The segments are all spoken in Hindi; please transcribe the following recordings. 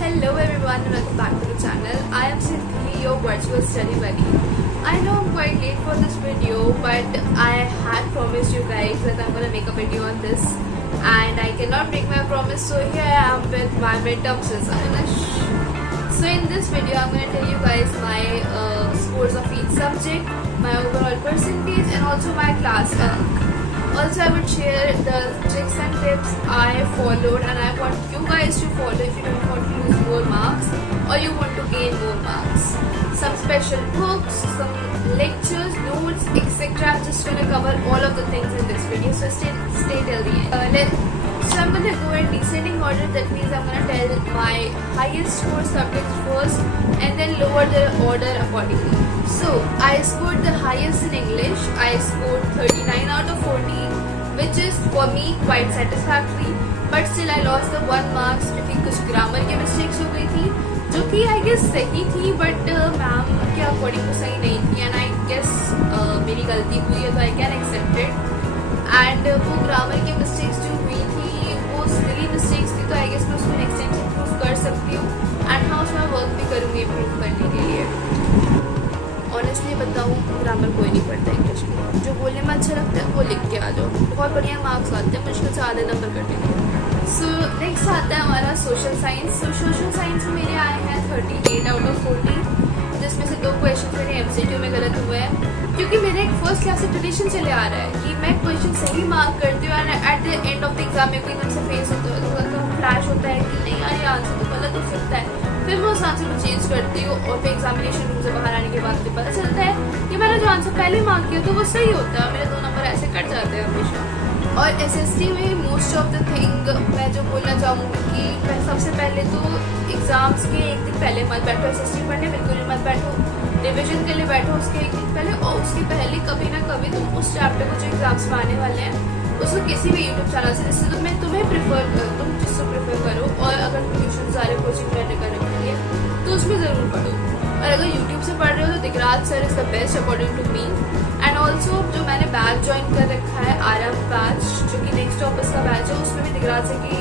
Hello everyone and welcome back to the channel. I am Siddhi, your virtual study buddy. I know I'm quite late for this video, but I had promised you guys that I'm gonna make a video on this, and I cannot break my promise. So here I am with my midterms result. So in this video, I'm gonna tell you guys my scores of each subject, my overall percentage, and also my class rank. Also, I would share the tricks and tips I followed and I want you guys to follow if you don't want to lose more marks or you want to gain more marks. Some special books, some lectures, notes, etc. I'm just going to cover all of the things in this video, so stay till the end. So I'm going to go in descending order. That means I'm going to tell my highest score subjects first and then lower the order accordingly. So I scored the highest in English. I scored 39 out of 40, which is for me quite satisfactory. But still I lost the 1 marks क्योंकि कुछ ग्रामर की मिस्टेक्स हो गई थी, जो कि आई गेस सही थी बट मैम के अकॉर्डिंग तो सही नहीं थी, एंड आई गेस मेरी गलती हुई है तो I can accept it. And वो ग्रामर की मिस्टेक्स जो हुई थी वो सिली मिस्टेक्स थी, तो आई गेस मैं उसको नेक्स्ट टाइम इम्प्रूव कर सकती हूँ. एंड हाँ, उसमें वर्क भी करूँगी इम्प्रूव करने के लिए. ऑनेस्टली बताऊँ, ग्रामर कोई नहीं पढ़ता इंग्लिश में. जो बोलने में अच्छा लगता है वो लिख के आ जाओ, बहुत बढ़िया मार्क्स आते हैं, मुश्किल से आधे नंबर करने के. सो नेक्स्ट आता है हमारा सोशल साइंस. सो सोशल साइंस में मेरे आए हैं 38 आउट ऑफ 40, जिसमें से 2 क्वेश्चन मेरे एमसीक्यू में गलत हुए हैं, क्योंकि मेरे एक फर्स्ट क्लास से ट्रेडिशन चले आ रहा है कि मैं क्वेश्चन सही मार्क करती हूँ and at the end of the exam में कोई एकदम से फेस होता है तो फ्लैश होता है कि नहीं यार ये आंसर तो गलत हो सकता है. फिर मैं उस आंसर को चेंज करती हूँ और फिर एग्जामिनेशन रूम से बाहर आने के बाद मुझे पता चलता है कि मैंने जो आंसर पहले मार्क किया तो वो सही होता है, मेरे 2 नंबर ऐसे कट जाते हैं हमेशा. और एसएसटी में मोस्ट ऑफ द थिंग मैं जो बोलना चाहूँगी कि सबसे पहले तो एग्जाम्स के एक दिन पहले मत बैठो एसएसटी पढ़ने, बिल्कुल ही मत बैठो. रिविजन के लिए बैठो उसके एक दिन पहले, और उसके पहले कभी ना कभी तुम उस चैप्टर को जो एग्जाम्स में आने वाले हैं उसको किसी भी यूट्यूब चैनल से जिससे तुम्हें तुम जिसको प्रेफर करो, और अगर तुम ट्यूशन जा रहे हो कोचिंग करने के लिए तो उसमें ज़रूर पढ़ो. और अगर यूट्यूब से पढ़ रहे हो तो Digraj sir is the best according to me. And also जो मैंने बैच ज्वाइन कर रखा है आरएफ बैच, जो कि नेक्स्ट ऑफिस का बैच है, उसमें भी दिगराज सर की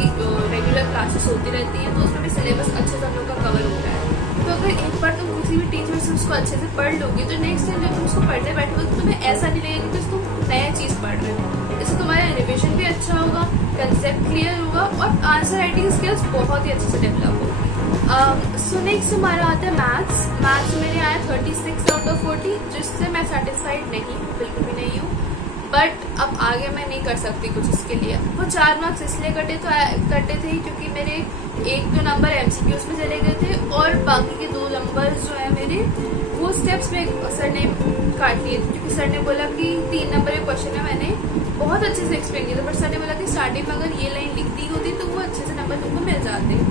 रेगुलर क्लासेस होती रहती हैं, तो उसमें भी सिलेबस अच्छे से हम लोग का कवर हो रहा है. तो अगर एक बार तुम किसी भी टीचर से उसको अच्छे से पढ़ लोगे तो नेक्स्ट टाइम जब तुम उसको पढ़ने बैठोगे तो तुम्हें ऐसा नहीं लगेगा कि तुम नया चीज़ पढ़ रहे हो. इससे तुम्हारा रिविजन भी अच्छा होगा, कंसेप्ट क्लियर होगा और आंसर राइटिंग स्किल्स बहुत ही अच्छे से डेवलप होगी. सो नेक्स्ट हमारा आता है मैथ्स. मैथ्स मेरे आया 36 आउट ऑफ 40, जिससे मैं सेटिस्फाइड नहीं हूँ, बिल्कुल भी नहीं हूँ. बट अब आगे मैं नहीं कर सकती कुछ इसके लिए. वो 4 मार्क्स इसलिए कटे थे क्योंकि मेरे 1-2 नंबर एमसीक्यूज में चले गए थे और बाकी के 2 नंबर जो है मेरे वो स्टेप्स में सर ने काट लिए थे, क्योंकि सर ने बोला कि 3 नंबर के क्वेश्चन है, मैंने बहुत अच्छे से एक्सप्लेन किया था, बट सर ने बोला कि स्टार्टिंग में अगर ये लाइन लिख दी होती तो वो अच्छे से नंबर तुमको मिल जाते.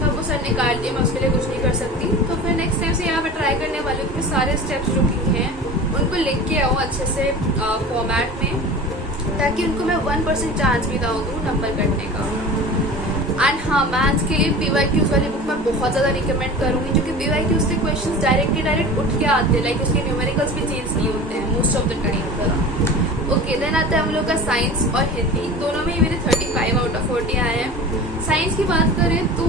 तो अब वो सर ने काट दिया, मैं उसके लिए कुछ नहीं कर सकती. तो फिर नेक्स्ट टाइम से यहाँ पर ट्राई करने वाली हूँ कि सारे स्टेप्स जो कि हैं उनको लिख के आऊँ अच्छे से फॉर्मेट में, ताकि उनको मैं 1% चांस भी दूँ नंबर कटने का. एंड हाँ, मैथ्स के लिए पीवाईक्यूज वाली बुक मैं बहुत ज़्यादा रिकमेंड करूँगी, क्योंकि पीवाईक्यूज के क्वेश्चंस डायरेक्ट उठ के आते हैं, लाइक उसके न्यूमेरिकल्स भी चेंज नहीं होते हैं most of the time. Okay, then आता है हम लोग का साइंस और हिंदी. दोनों में ही मेरे 35 आउट ऑफ 40 आए हैं. साइंस की बात करें तो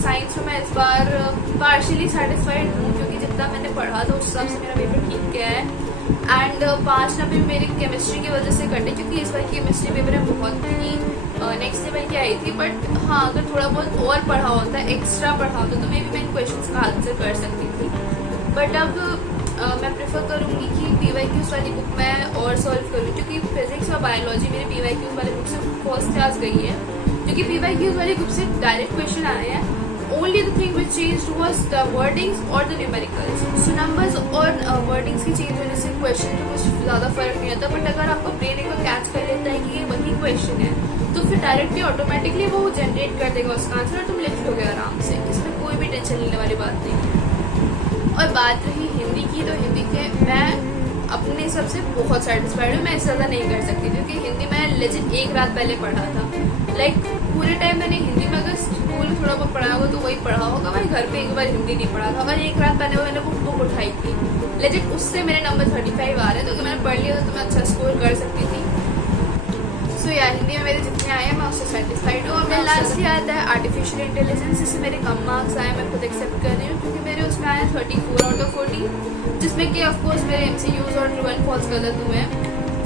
साइंस में मैं इस बार पार्शियली सेटिस्फाइड हूँ, क्योंकि जितना मैंने पढ़ा था उस हिसाब से मेरा पेपर ठीक गया है. एंड 5 नंबर मेरी केमिस्ट्री की वजह से कटे, क्योंकि इस बार की केमिस्ट्री पेपर में बहुत ही नेक्स्ट लेवल की आई थी. बट हाँ, अगर थोड़ा बहुत और पढ़ा होता, एक्स्ट्रा पढ़ा होता, तो मे भी मैं इन क्वेश्चन का आंसर कर सकती थी. बट अब मैं प्रेफर करूँगी कि पीवाईक्यूज वाली बुक मैं और सॉल्व करूँ, क्योंकि फिजिक्स और बायोलॉजी मेरी पीवाईक्यूज वाली बुक से फर्स्ट क्लास गई है, क्योंकि पीवाईक्यूज वाली बुक से डायरेक्ट क्वेश्चन आए हैं. Only the thing which change was the wordings और द न्यूमेरिकल्स. सो नंबर्स और वर्डिंग्स की चेंज होने से क्वेश्चन में कुछ ज़्यादा फर्क नहीं आता, बट अगर आपका ब्रेन एक बार कैच कर लेता है कि ये वही क्वेश्चन है तो फिर डायरेक्टली ऑटोमेटिकली वो जनरेट कर देगा उसका आंसर और तुम लिख लोगे आराम से. इसमें कोई भी टेंशन लेने वाली बात नहीं है. और बात रही हिंदी की, तो हिंदी के मैं अपने सबसे बहुत सेटिस्फाइड हूँ. मैं इससे ज़्यादा नहीं कर सकती, क्योंकि हिंदी मैं लेजिट एक रात पहले पढ़ा था. लाइक पूरे टाइम मैंने हिंदी में अगर स्कूल में थोड़ा बहुत पढ़ा होगा तो वही पढ़ा होगा, मैं घर पे एक बार हिंदी नहीं पढ़ा था. और एक रात पहले मैंने वो बुक उठाई थी लेजिट, उससे मेरे नंबर 35 आ रहे थे, तो मैंने पढ़ लिया था तो मैं अच्छा स्कोर कर सकती थी. सो या हिंदी में मेरे जितने आए हैं मैं उससे सेटिस्फाइड हूँ। और मैं लास्ट आता है आर्टिफिशियल इंटेलिजेंस, जिससे मेरे कम मार्क्स आए, मैं खुद एक्सेप्ट कर रही हूँ क्योंकि मेरे उसमें आए 34 आउट ऑफ 40, जिसमें कि ऑफकोर्स मेरे MCQs और ट्रू एंड फॉल्स गलत हुए हैं,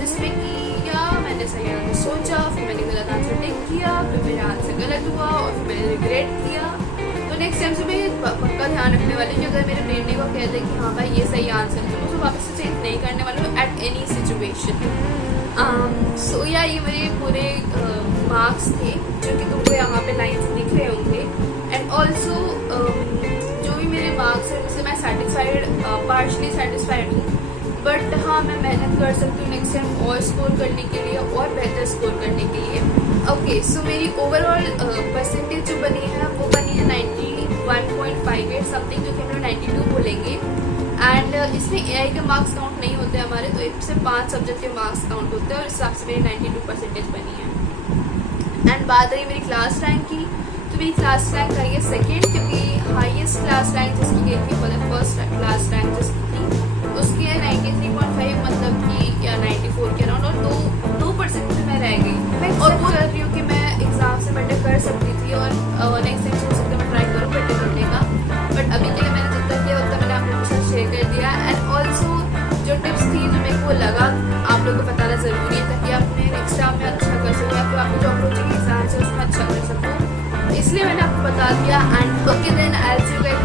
जिसमें कि या मैंने सही आंसर सोचा, फिर मैंने गलत आंसर टिक किया, फिर मेरा आंसर गलत हुआ और फिर मैंने रिग्रेट किया। तो नेक्स्ट टाइम से मैं पक्का ध्यान रखने वाली हूँ कि अगर मेरे ब्रेन ने को कह दे कि हाँ भाई ये सही आंसर है, तो मैं उसे वापस से चेंज नहीं करने वाली हूँ एट एनी सिचुएशन। सो या ये मेरे पूरे मार्क्स थे जो कि तुमको यहाँ पे लाइन्स दिख रहे होंगे। एंड ऑल्सो जो भी मेरे मार्क्स हैं उससे मैं सेटिस्फाइड, पार्शली सेटिस्फाइड हूँ, बट हाँ मैं मेहनत कर सकती हूँ नेक्स्ट टाइम और स्कोर करने के लिए और बेहतर स्कोर करने के लिए। ओके सो मेरी ओवरऑल परसेंटेज जो बनी है वो बनी है 91.58 समथिंग, जो कि हम लोग 92 बोलेंगे। एंड इसमें AI के मार्क्स काउंट नहीं होते हमारे, तो इससे 5 सब्जेक्ट के मार्क्स काउंट होते हैं और इस हिसाब से मेरी 92 परसेंटेज बनी है। एंड बात रही मेरी क्लास रैंक की, तो मेरी क्लास रैंक आई है सेकेंड, क्योंकि हाईएस्ट क्लास रैंक जिसकी गई थी मतलब फर्स्ट क्लास रैंक जिसकी थी उसकी है 93.5, मतलब कि या 94 के अराउंड, और 2% में मैं रह गई। मैं और बोल रही हूँ कि मैं एग्जाम से बेटर कर सकती थी और नेक्स्ट टाइम हो सकता है मैं ट्राई करूँ बेटर करने का, बट अभी के लिए मैंने जितना किया उतना मैंने आप लोगों के साथ शेयर कर दिया। एंड ऑल्सो जो टिप्स थी जो मेरे को लगा आप लोगों को बताना ज़रूरी है ताकि आप अपने एग्जाम में अच्छा कर सको या फिर आपको जो अप्रोचिंग एग्जाम है उसमें अच्छा कर सको, इसलिए मैंने आपको बता दिया। And okay then I will see you guys